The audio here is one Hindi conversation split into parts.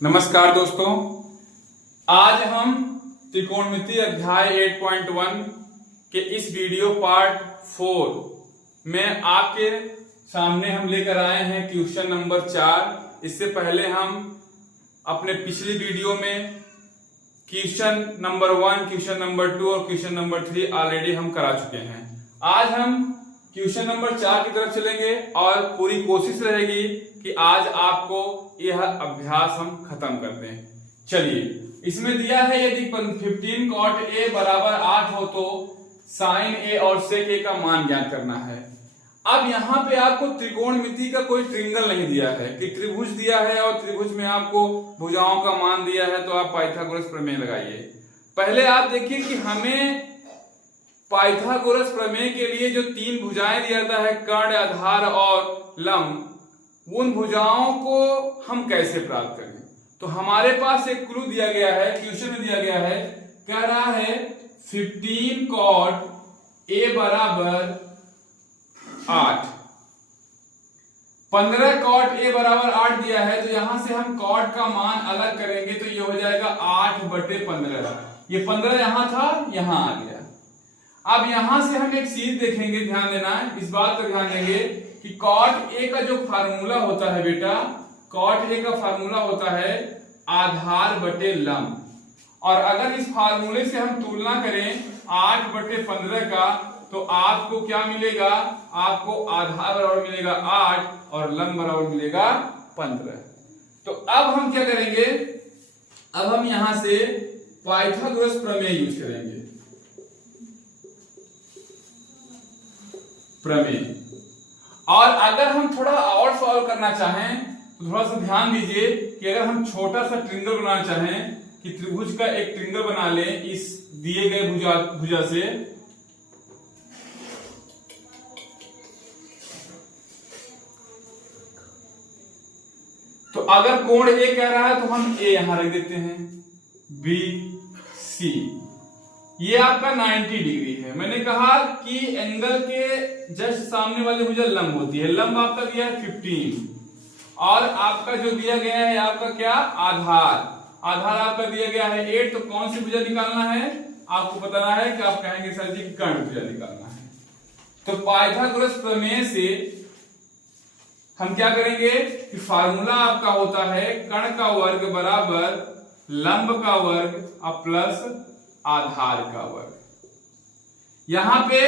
नमस्कार दोस्तों, आज हम त्रिकोणमिति अध्याय 8.1 के इस वीडियो पार्ट 4 में आपके सामने हम लेकर आए हैं क्वेश्चन नंबर 4। इससे पहले हम अपने पिछली वीडियो में क्वेश्चन नंबर 1, क्वेश्चन नंबर 2 और क्वेश्चन नंबर 3 ऑलरेडी हम करा चुके हैं। आज हम क्वेश्चन नंबर 4 की तरफ चलेंगे और पूरी कोशिश रहेगी कि आज आपको यह अभ्यास हम खत्म कर दें। चलिए, इसमें दिया है यदि 15 cot a बराबर 8 हो तो sin a और sec a का मान ज्ञात करना है। अब यहाँ पे आपको त्रिकोणमिति का कोई ट्रिंगल नहीं दिया है कि त्रिभुज दिया है और त्रिभुज में आपको भुजाओं का मान दिया है तो आप पाइथागोरस प्रमेय लगाइए। पहले आप देखिए कि हमें पाइथागोरस प्रमेय के लिए जो 3 भुजाएं दिया जाता है, कर्ण, आधार और लंब, उन भुजाओं को हम कैसे प्राप्त करें। तो हमारे पास एक क्लू दिया गया है, क्वेश्चन में दिया गया है, कह रहा है 15 cot a बराबर 8, 15 cot a बराबर 8 दिया है। तो यहां से हम cot का मान अलग करेंगे तो ये हो जाएगा 8/15। ये 15 यहां था, यहां आ गया। अब यहां से हम एक चीज देखेंगे, ध्यान देना, इस बात का ध्यान देंगे कि cot a का जो फार्मूला होता है बेटा, cot a का फार्मूला होता है आधार बटे लंब। और अगर इस फार्मूले से हम तुलना करें 8/15 का तो आपको क्या मिलेगा, आपको आधार बराबर मिलेगा 8 और लंब बराबर मिलेगा 15। तो अब हम क्या करेंगे, अब हम यहां से पाइथागोरस प्रमेय यूज करेंगे। प्रमेय, और अगर हम थोड़ा और सॉल्व करना चाहें तो थोड़ा सा ध्यान दीजिए कि अगर हम छोटा सा ट्रिंगल बनाना चाहें कि त्रिभुज का एक ट्रिंगल बना लें इस दिए गए भुजा से, तो अगर कोण ए कह रहा है तो हम ए यहां रख देते हैं, बी सी, ये आपका 90 डिग्री है। मैंने कहा कि एंगल के जस्ट सामने वाली भुजा लंब होती है। लंब आपका दिया है 15 और आपका जो दिया गया है आपका क्या, आधार। आधार आपका दिया गया है 8। तो कौन सी भुजा निकालना है आपको बताना है कि आप कहेंगे सर जी कर्ण भुजा निकालना है। तो पाइथागोरस प्रमेय से हम क्या करेंगे कि फार्मूला आपका होता है कर्ण का वर्ग बराबर लंब का वर्ग और प्लस आधार का वर्ग। यहां पे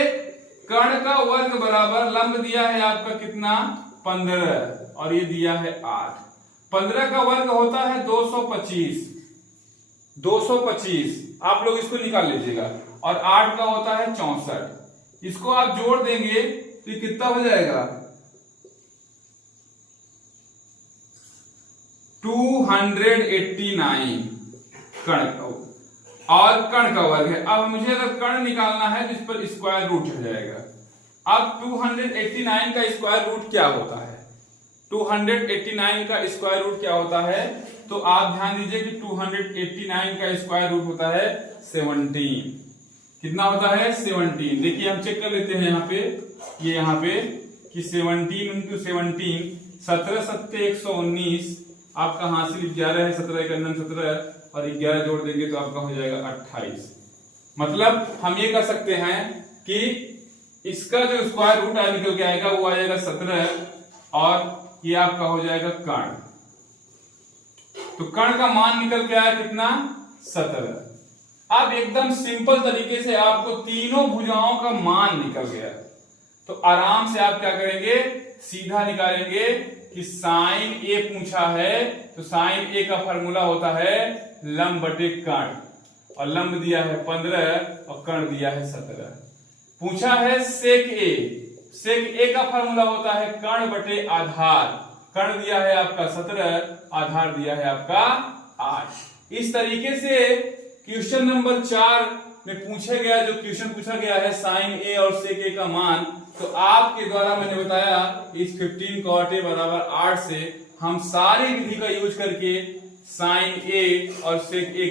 कर्ण का वर्ग बराबर लंब दिया है आपका कितना, 15 और ये दिया है 8। 15 का वर्ग होता है 225, 225 आप लोग इसको निकाल लीजिएगा, और 8 का होता है 64। इसको आप जोड़ देंगे तो ये कितना हो जाएगा, 289 कर्ण का, और कर्ण का वर्ग है। अब मुझे अगर कर्ण निकालना है तो इस पर स्क्वायर रूट हो जाएगा। अब 289 का स्क्वायर रूट क्या होता है, 289 का स्क्वायर रूट क्या होता है, तो आप ध्यान दीजिए कि 289 का स्क्वायर रूट होता है 17। कितना होता है, 17। देखिए हम चेक कर लेते हैं यहाँ पे, ये यहाँ पे कि 17 इंटू 17, 17 सत्ते 119, आपका हासिल 11 है, 17 एक 17 और 11 जोड़ देंगे तो आपका हो जाएगा 28। मतलब हम ये कह सकते हैं कि इसका जो स्क्वायर रूट निकल के आएगा वो आ जाएगा 17 और ये आपका हो जाएगा कर्ण। तो कर्ण का मान निकल के आया कितना, 17। अब एकदम सिंपल तरीके से आपको तीनों भुजाओं का मान निकल गया, तो आराम से आप क्या करेंगे, सीधा निकालेंगे कि साइन ए पूछा है तो साइन ए का फार्मूला होता है लंब बटे कर्ण, और लंब दिया है 15 और कर्ण दिया है 17। पूछा है सेक ए, सेक ए का फार्मूला होता है कर्ण बटे आधार, कर्ण दिया है आपका 17, आधार दिया है आपका 8। इस तरीके से क्वेश्चन नंबर 4 में पूछा गया, जो क्वेश्चन पूछा गया है साइन ए और सेक ए का मान, तो आपके द्वारा मैंने बताया इस 15 cot a बराबर 8 से हम सारी विधि का यूज करके साइन ए और सेक ए